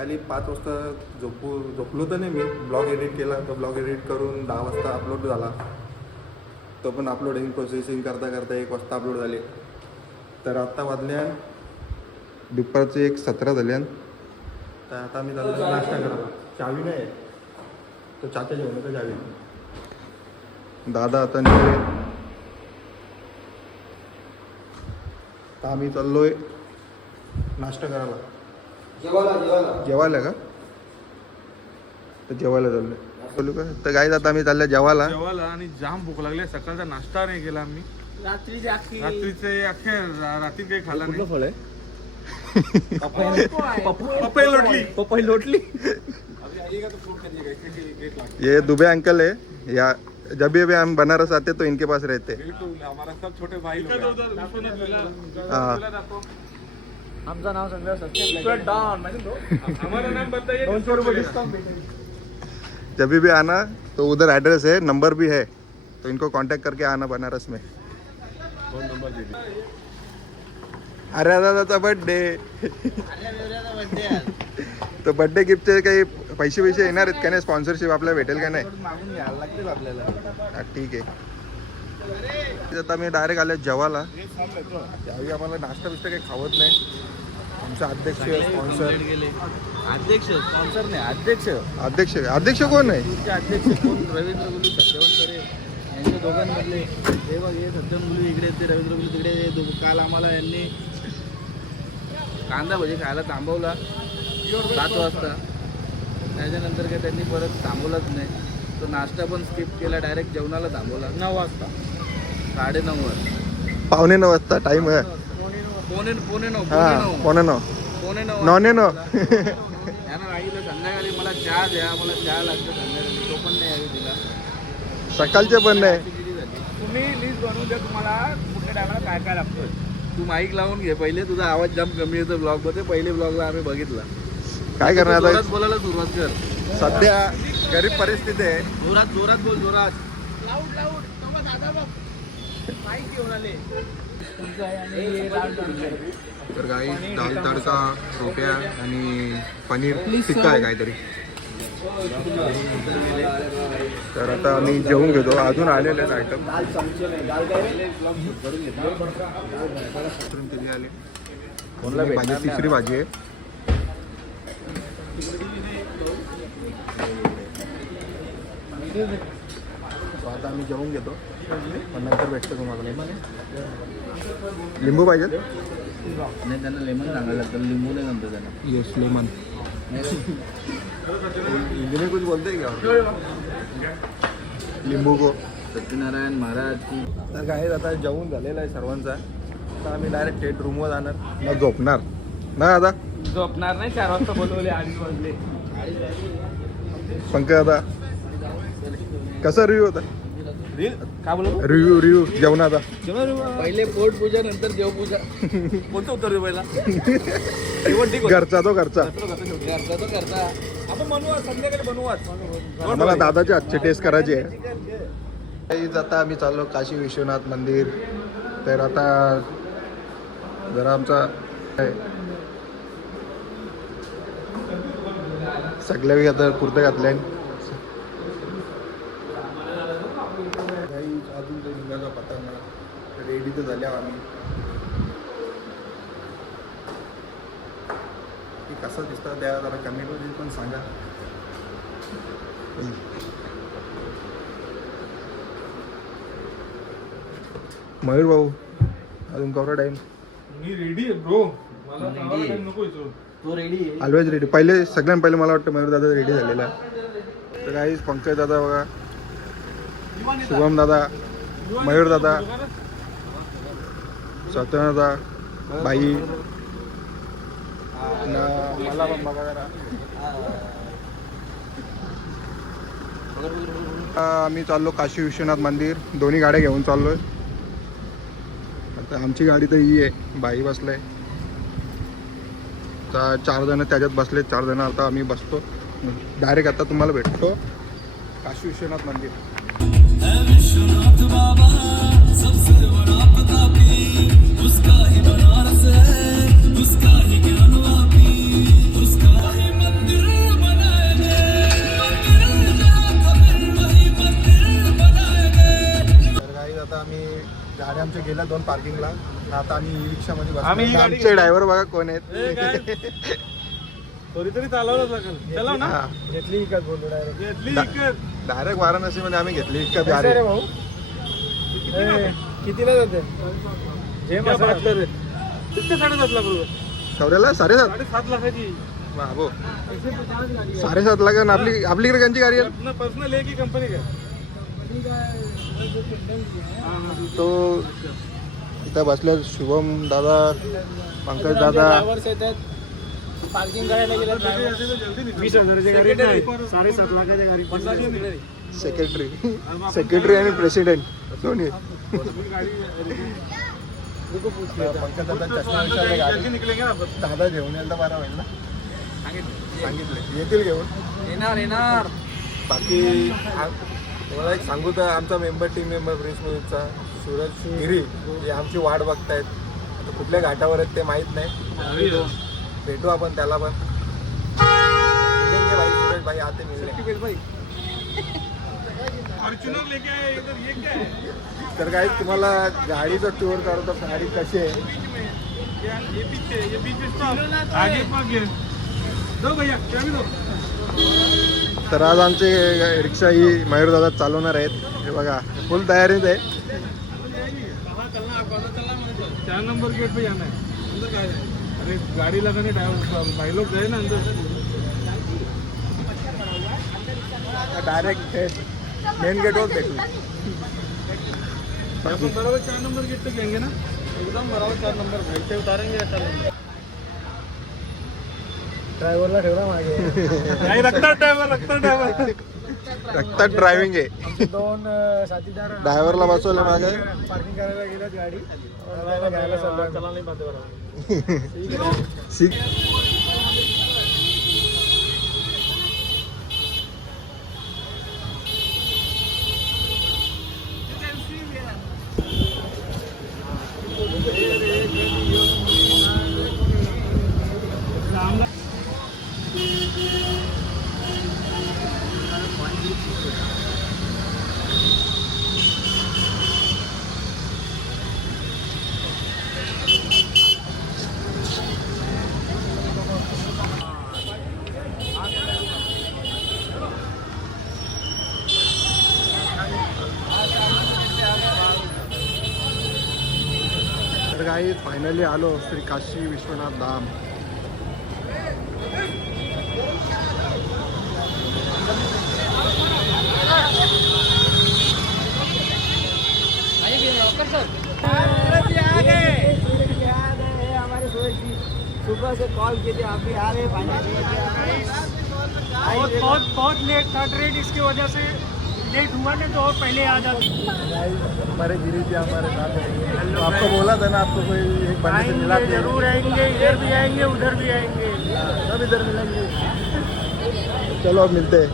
सकाळी 5 वाजता झोपलो तर नाही मी. ब्लॉग एडिट केला, तो ब्लॉग एडिट करून 10 वाजता अपलोड झाला. तो पण अपलोडिंग प्रोसेसिंग करता करता 1 वाजता अपलोड झाले. तर आत्ता वाजल्या दुपारचे 1:17 झाल्यान. तर आता मी चाललो नाश्ता करायला. चावी नाही आहे, तो चाचा जेवण तर चावी. दादा आता निघले. तर आम्ही चाललोय नाश्ता करायला. जेवायला का? तर जेवायला चाललोय. बोलू का? तर काय आता आम्ही चाललोय जेवायला. आणि जाम भूक लागली. सकाळचा नाश्ता नाही केला आम्ही. रात्रीचे अख्खे रात्री काही खाल्ला नाही. फळ आहे पपई लोटली. ये दुबे अंकल है. या जब भी हम बनारस आते तो इनके पास रहते. हमारा सब छोटे भाई लोग आमचं नाव संग्रह सत्य हमारा नाम बताइए. 200 रुपये डिस्काउंट. जब भी आना तो उधर एड्रेस है, नंबर भी है, तो इनको कांटेक्ट करके आना बनारस में. अरे दादाचा बर्थडे. तो बर्थडे गिफ्टचे काही पैसे येणार आहेत का नाही? स्पॉन्सरशिप आपल्याला भेटेल का नाही? मागून घ्यायला लागतील आपल्याला. ठीक आहे. आता मी डायरेक्ट आले जेवायला. त्यावेळी आम्हाला नाश्ता बिष्टा काही खावत नाही. आमचा अध्यक्ष स्पॉन्सर. अध्यक्ष स्पॉन्सर नाही, अध्यक्ष अध्यक्ष कोण आहे? अध्यक्ष कोण? रवींद्र गुलू, सत्यवंत करे यांच्या दोघांमधले. हे बघ, हे सत्यवंत गुलू इकडे, ते रवींद्र गुलू तिकडे. काल आम्हाला यांनी कांदा भजी खायला थांबवला 7 वाजता. त्याच्यानंतर काय त्यांनी परत थांबवलाच नाही. तो नाश्ता पण स्किप केला, डायरेक्ट जेवणाला थांबवला 9 वाजता. 9:30 वाजता. 9:15 वाजता टाइम आहे. पोणे 9 9:09 यानं राहिलं. संध्याकाळी मला चहा द्या, मला चहा लागतो संध्याकाळी. तो पण नाही यावी दिला. सकाळचे पण नाही. तुम्ही लिस्ट बनवून द्या तुम्हाला कुठल्या टायमाला काय काय लागतं. तू माईक लावून घे पहिले. तुझा आवाज जाम कमी येतो ब्लॉगमध्ये. पहिले ब्लॉगला आम्ही बघितला. काय करणार आता? जोरात बोलायला सुरुवात कर. सध्या गरीब परिस्थिती आहे. जोरात बोल. जोरात माईक घेऊन आले. तर काही दाल तडका, रोट्या आणि पनीर टिक्का आहे काहीतरी. तर आता आम्ही जेवून घेतो. अजून आलेले आहेत आयटम. आले. भाजी, तिसरी भाजी आहे. आता आम्ही जेवून घेतो, पण नंतर भेटतो तुम्हाला. लिंबू पाहिजे? नाही, त्यांना लेमन सांगायला लागतं. लिंबू नाही जमतं त्यांना. Yes lemon. हिंदी कुछ बोलते क्या? लिंबू को. सत्यनारायण महाराज की. तर काय आता जेवून झालेला आहे सर्वांचा. आता आम्ही डायरेक्ट थेट रूमवर जाणार. मग झोपणार ना आता? झोपणार नाही. 4 वाजता बोलवले, 2:30 वाजले. पंकज दादा कसा रिव्ह्यू होता? काय बोलू? रिव्ह्यू जेवणाचा. पहिले पोट पूजा, नंतर देवपूजा. कोणतं उत्तर देऊ पहिला? घरचा तो घरचा. आपण बनवू संध्याकाळी बनवूच. आम्हाला दादाचे आजचे टेस्ट करायची आहे. आता आम्ही चाललो काशी विश्वनाथ मंदिर. तर आता जरा आमचा सगळ्या आता कुर्ते घातले. अजून तो लिंगाचा पत्ता मला रेडी तर झाल्या आम्ही. कसं दिसतं त्या जरा कमेंटमध्ये पण सांगा. मयूर भाऊ अजून कवरा टाइम? मी रेडी आहे ब्रो. मला ready आहे. नको तो रेडी आहे. Always ready. पहिले सगळ्यात पहिले मला वाटतं मयूर दादा रेडी झालेला आहे. तर काही पंकज दादा बघा, शुभम दादा, मयूर दादा, सत्यनारायण दादा, बाई, मला पण बघा जरा. आम्ही चाललो काशी विश्वनाथ मंदिर. दोन्ही गाड्या घेऊन चाललोय. आता आमची गाडी तर ही आहे. बाई बसलाय. आता 4 जण त्याच्यात बसले. 4 जण आता आम्ही बसतो. डायरेक्ट आता तुम्हाला भेटतो काशी विश्वनाथ मंदिर. विश्वनाथ बाबा सबसे बड़ा प्रतापी, उसका ही बनारस है, उसका ही ज्ञान वापी, उसका ही मन गाड्या आमच्या गेल्या 2 पार्किंगला. आता आम्ही ई रिक्षामध्ये आम्ही ही बसलो. गाडी आमचे ड्रायव्हर बघा कोण आहेत. तरी चालवलंच लागेल. चलाव ना हा. घेतली इकत डायरेक्ट वाराणसीमध्ये आम्ही घेतली इतका गाडी. भाऊ कितीला जाते जे मसाला रे किती 7.5 लाख रुपये सौर्याला 7.5. 7.5 लाखाची बाबो 7.5 लाख. आपलीकडे कोणची गाडी आहे अपना पर्सनल है की कंपनी का तो इथं बसले शुभम दादा, पंकज दादा. पार्किंग करायला गेला 20,000ची गाडी नाही 7.5 लाखाची गाडी सेक्रेटरी आणि प्रेसिडेंट दोन्ही. पंकज दादा चष्मा विचारले गाडी निकलेंगे ना दादा घेऊन यायला बरं होईल ना. सांगितले येतील घेऊन. येणार बाकी मला एक सांगू तर आमचा टीम मेंबर ब्रिज म्युझिकचा सूरज गिरी हे आमची वाट बघतायत. आता कुठल्या घाटावर आहेत ते माहीत नाही. भेटू आपण त्याला पण. मिलेंगे भाई सूरज भाई आते मिलने. भाई फॉर्च्यूनर लेके आए इधर ये क्या है तर काही तुम्हाला गाडीचा टूर करतो. गाडी कशी आहे ये पीछे स्टॉप आगे आगे दो भैया चाबी दो. तर आज आमची रिक्षा ही मयूर दादा चालवणार आहेत. हे बघा फुल तयारीत आहे. कहाँ चलना आपको चलना 4 नंबर गेट पे जाना है अंदर क्या है अरे गाड़ी लगाने भाई लोग गए ना अंदर डायरेक्ट मेन गेटवर भेटू. अपन बराबर 4 नंबर गेट पे जाएंगे ना एकदम बराबर 4 नंबर भाई से उतारेंगे या चलेंगे ड्रायव्हरला ठेवला मागे. नहीं रखता ड्राइवर रक्तात ड्रायव्हिंग आहे. 2 साथीदार ड्रायव्हरला बसवलं मागे. पार्किंग करायला गेल्यात गाडी चला नाही पाहते बरोबर सिक तर काही फायनली आलो श्री काशी विश्वनाथ धाम. सुबह से कॉल किए थे आप भी आ रहे बहुत लेट था ट्रेन इसकी वजह से लेट हुआ नहीं तो और पहले आ जाते. हमारे गिरी जी हमारे साथ हैं. तो आपको बोला था ना आपको कोई एक बंदे से मिला के जरूर आएंगे इधर भी आएंगे उधर भी आएंगे सब इधर मिलेंगे. चलो अब मिलते हैं.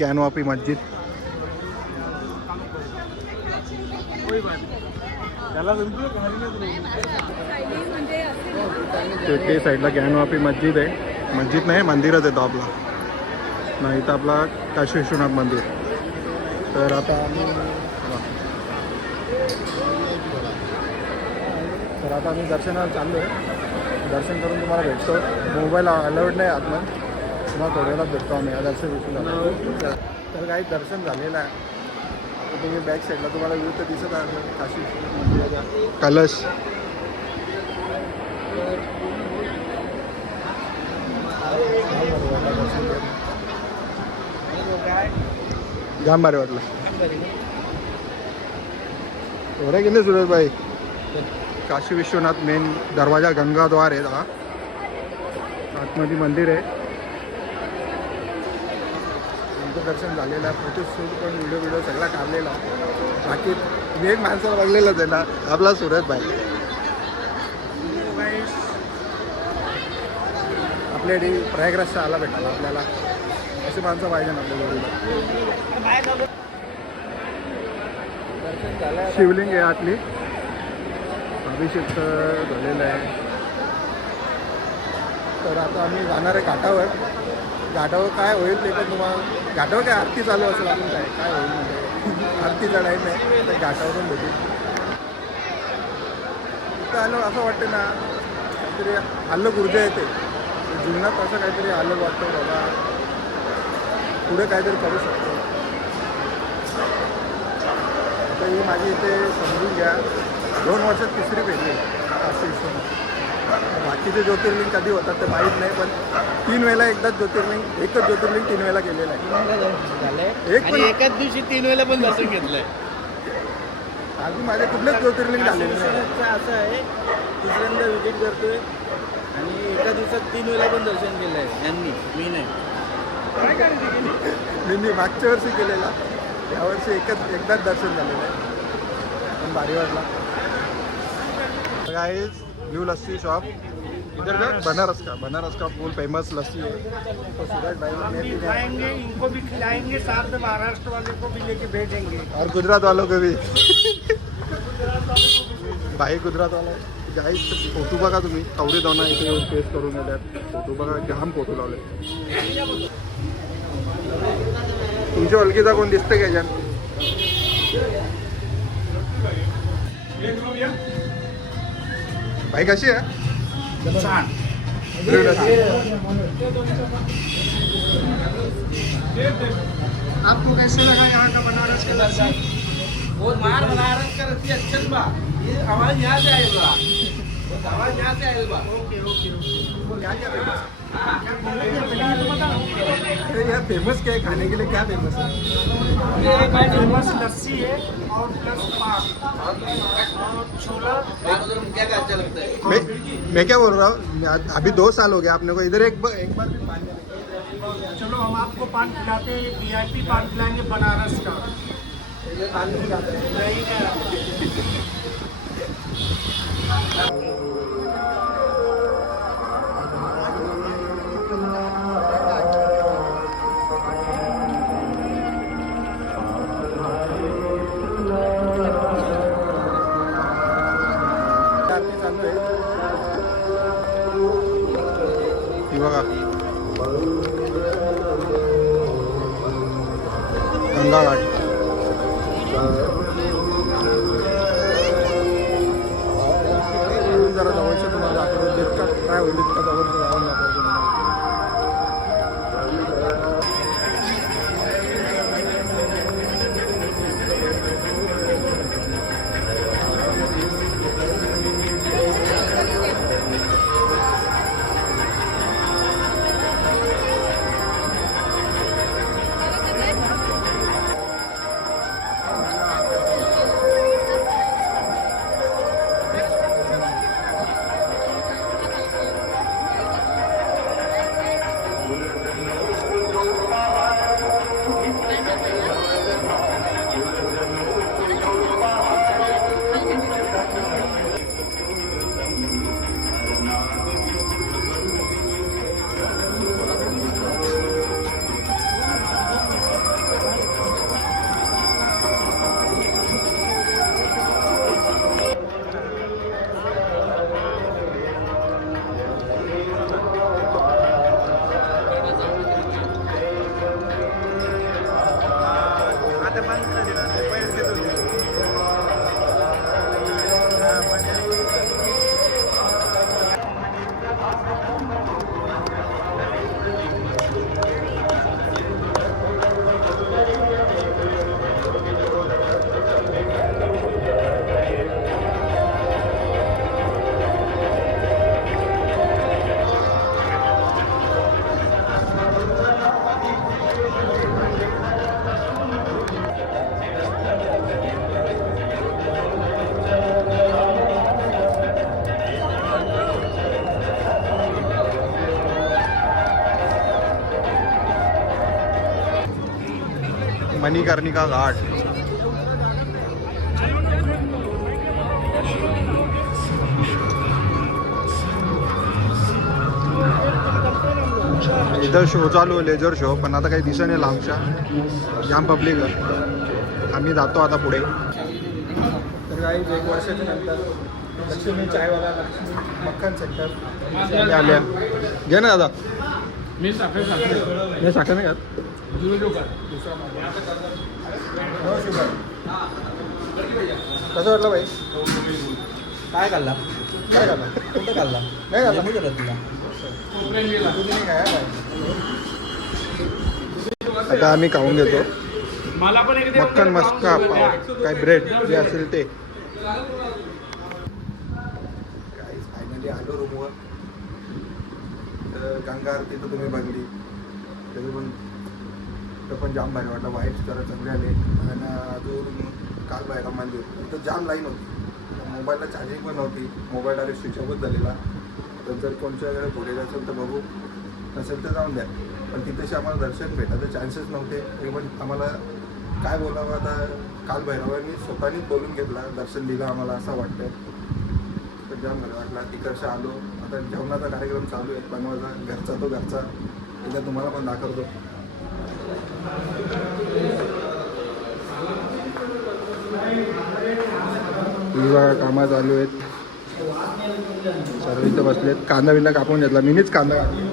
ज्ञानवापी मस्जिद. कोई बात त्याला ते साईडला ज्ञानवापी मस्जिद आहे. मस्जिद नाही मंदिरच येतो आपला. नाही इथं आपला काशी विश्वनाथ मंदिर. तर आता आम्ही दर्शनाला चाललो आहे. दर्शन करून तुम्हाला भेटतो. मोबाईल अलाउड नाही आतमध्ये. तुम्हाला थोड्या वेळात भेटतो आम्ही दर्शन विश्वनाथ. तर काही दर्शन झालेलं आहे. तुम्ही बॅक साईडला तुम्हाला व्ह्यू तर दिसत आहे काशी विश्वनाथ मंदिराचा कलश. जाम भारी वाटलं. एवढं की नाही सुरेश भाई. काशी विश्वनाथ मेन दरवाजा गंगाद्वार आहे. हा आतमध्ये मंदिर आहे. तुमचं दर्शन झालेलं आहे. फोटोशूट पण व्हिडिओ सगळा काढलेला. बाकी मेन माणसाला बघलेलंच आहे ना आपला सुरेश भाई. आपल्या प्रयागराजच्या आला भेटायला आपल्याला अशी माणसं पाहिजे ना आपल्या जोडीला. शिवलिंग आहे आतली. अभिषेक झालेला आहे. तर आता आम्ही जाणार आहे घाटावर काय होईल ते पण तुम्हाला घाटावर काय आरती चालू असेल आपण काय होईल म्हणजे आरतीचा टाईम आहे तर घाटावरून भेटू. इथं आलं असं वाटतं ना काहीतरी अलग ऊर्जा येते जीवनात, असं काहीतरी अलग वाटतं बाबा पुढे काहीतरी करू शकतो. आता ही माझी इथे समजून घ्या 2 वर्षात 3री पेरली काशी विश्वनाथ. बाकीचे ज्योतिर्लिंग कधी होतात ते माहीत नाही, पण 3 वेळेला एकच ज्योतिर्लिंग 3 वेळेला गेलेलं आहे. एक पण एकाच दिवशी 3 वेळेला पण दर्शन घेतलंय. अजून माझे कुठलेच ज्योतिर्लिंग झालेले नाही. असं आहे दुसऱ्यांदा विजिट करतोय आणि एका दिवसात 3 वेळेला पण दर्शन केलंय यांनी, मी नाही. मी मागच्या वर्षी केलेला, यावर्षी एकदाच दर्शन झालेलं आहे पण भारी वाटला. गाइस न्यू लस्सी शॉप इधर का बनारस का फुल फेमस लस्सी है. तो सूरज भाई ने खाएंगे, इनको भी खिलाएंगे, साथ में महाराष्ट्र वाले को भी लेके भेजेंगे. और गुजरात वालों को भी भाई गुजरात वाला गाईस. फोटो बघा तुम्ही, कवडे दोना इथे येऊन टेस्ट करून येतात. फोटो बघा, जाम फोटो लावले. तुमच्या ओळखीचा कोण दिसतं का याच्यात? भाई कशी आहे? ब्लू लस्सी. आपको कैसे लगा यहाँ का बनारस का लस्सी? वो मार बनारस का रस्सी अच्छा बा. ये आवाज यहाँ से आएगा, आवाज यहाँ से आएगा. अरे यार फेमस क्या है खाने के लिए, क्या फेमस है? फेमस लस्सी है और प्लस पाक और छोला. क्या अच्छा लगता है? मैं क्या बोल रहा हूँ, अभी 2 साल हो गया आपने को इधर एक बार भी पानी नहीं. चलो हम आपको पान खिलाते हैं, VIP पान खिलाएंगे बनारस का. नहीं क्या आरती चालू आहे. ही बघा गंगा घाट. अजून जरा जवळचं तुम्हाला दाखवतो, जितका ट्राय होईल तितका जवळचं जाऊन दाखवतो तुम्हाला. मणिकर्णिका घाट. इधर शो चालू आहे, लेझर शो, पण आता काही दिसत नाही लांबच्या, जाम पब्लिक आहे. आम्ही जातो आता पुढे. तर काही 1 वर्षाच्या नंतर लक्ष्मी चायवाला, लक्ष्मी मक्खन सेंटर आल्या. घे ना दादा. मी साखर मी साखर नाही खात. कसं वाटलं भाई? काय खाल्ला काय खाल्ला? कुठं खाल्ला नाही खाल्ला. नाही करत तुला तुम्ही नाही खाया भाई. आता आम्ही खाऊन घेतो मला पण एक मक्खन मस्का पाव काय ब्रेड जे असेल ते. फायनली आलो रूमवर. तर गंगा आरती तर तुम्ही बघली तर पण जाम भारी वाटलं. वाईट्स जरा चांगले आले. आणि अजून काल बाहेर मंदिर तिथं जाम लाईन होती. मोबाईलला चार्जिंग पण नव्हती. मोबाईल डायरेक्ट स्विच ऑफच झालेला. तर जर कोणच्याकडे फुटेज असेल तर बघू, नसेल तर जाऊन द्या. पण तिथेशी आम्हाला दर्शन भेटायचे चान्सेस नव्हते. इव्हन आम्हाला काय बोलावं आता, काल भैरवांनी स्वतःनीच बोलून घेतला, दर्शन दिलं आम्हाला असं वाटतं. तर जाम बरं वाटला. तिकडचं आलो. आता जेवणाचा कार्यक्रम चालू आहे बनवायचा. घरचा तो घरचा एकदा तुम्हाला पण दाखवतो. विवाह कामं चालू आहेत. सर्व इथं बसलेत. कांदा बिंदा कापून घेतला. मीनीच कांदा कापला.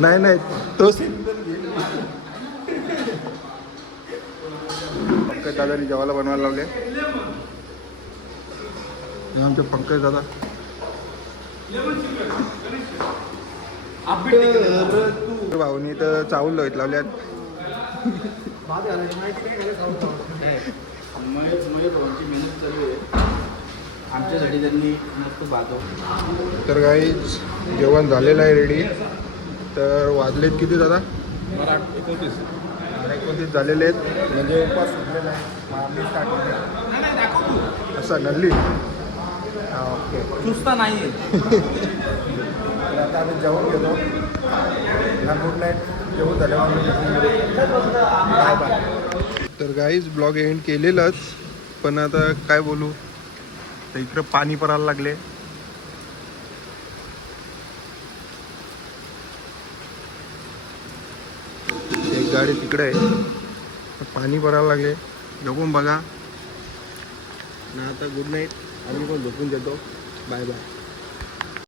नाही नाही तो पंकज दादानी जेवायला बनवायला लावले. हे आमचे पंकज दादा. भाऊनी तर चावल लोहित लावल्यात. भाऊंची मेहनत चालू आहे. आमच्यासाठी त्यांनी मस्त बाजो. तर काही जेवण झालेलं आहे रेडी. तर वाजलेत किती दादा? 29 झालेले आहेत. म्हणजे उपवास सुटलेला आहे. आम्ही स्टार्ट होते असं नल्ली. हां ओके. चुस्ता नाही आहे. तर आता आम्ही जेवण घेतो. Good night. जेवण झाल्यावर बाय बाय. तर गाईज ब्लॉग एंड केलेलंच. पण आता काय बोलू, तर इकडं पाणी पडायला लागले. एक गाडी तिकडे आहे. पाणी भरायला लागले. बघून बघा. ना आता गुड नाईट. आम्ही पण झोपून घेतो. Bye bye.